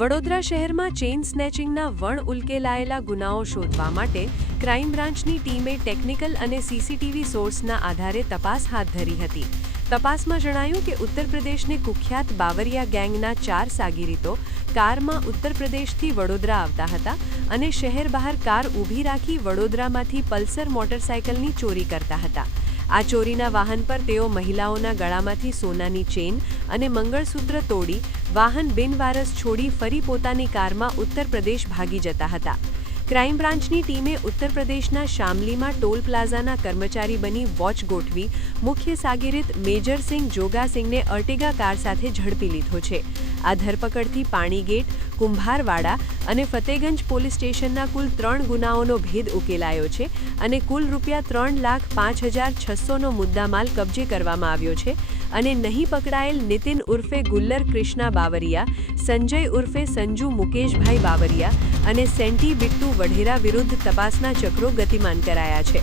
વડોદરા શહેરમાં ચેઇન સ્નેચિંગના ઉકેલાયેલા ગુનાઓ શોધવા માટે ક્રાઇમ બ્રાન્ચની ટીમે ટેકનિકલ અને સીસીટીવી સોર્સના આધારે તપાસ હાથ ધરી હતી. તપાસમાં જણાયું કે ઉત્તર પ્રદેશને કુખ્યાત બાવરિયા ગેંગના 4 સાગીરીતો કારમાં ઉત્તર પ્રદેશથી વડોદરા આવતા હતા અને શહેર બહાર કાર ઊભી રાખી વડોદરામાંથી પલ્સર મોટરસાયકલની ચોરી કરતા હતા. આ ચોરીના વાહન પર તેઓ મહિલાઓના ગળામાંથી સોનાની ચેઇન અને મંગળસૂત્ર તોડી વાહન બિનવારસ છોડી ફરી પોતાની કારમાં ઉત્તર પ્રદેશ ભાગી જતા હતા. ક્રાઇમ બ્રાન્ચની ટીમે ઉત્તર પ્રદેશના શામલીમાં ટોલ પ્લાઝાના કર્મચારી બની વોચ ગોઠવી મુખ્ય સાગીરીત મેજરસિંહ જોગાસિંહને અર્ટિગા કાર સાથે ઝડપી લીધો છે. આ ધરપકડથી પાણીગેટ, કુંભારવાડા અને ફતેગંજ પોલીસ સ્ટેશનના કુલ 3 ગુનાઓનો ભેદ ઉકેલાયો છે અને કુલ ₹3,05,600નો મુદ્દામાલ કબજે કરવામાં આવ્યો છે અને નહીં પકડાયેલ નિતિન ઉર્ફે ગુલ્લર કૃષ્ણા બાવરિયા, સંજય ઉર્ફે સંજુ મુકેશભાઈ બાવરિયા અને સેન્ટી બિટ્ટુ વઢેરા વિરુદ્ધ તપાસના ચક્રો ગતિમાન કરાયા છે.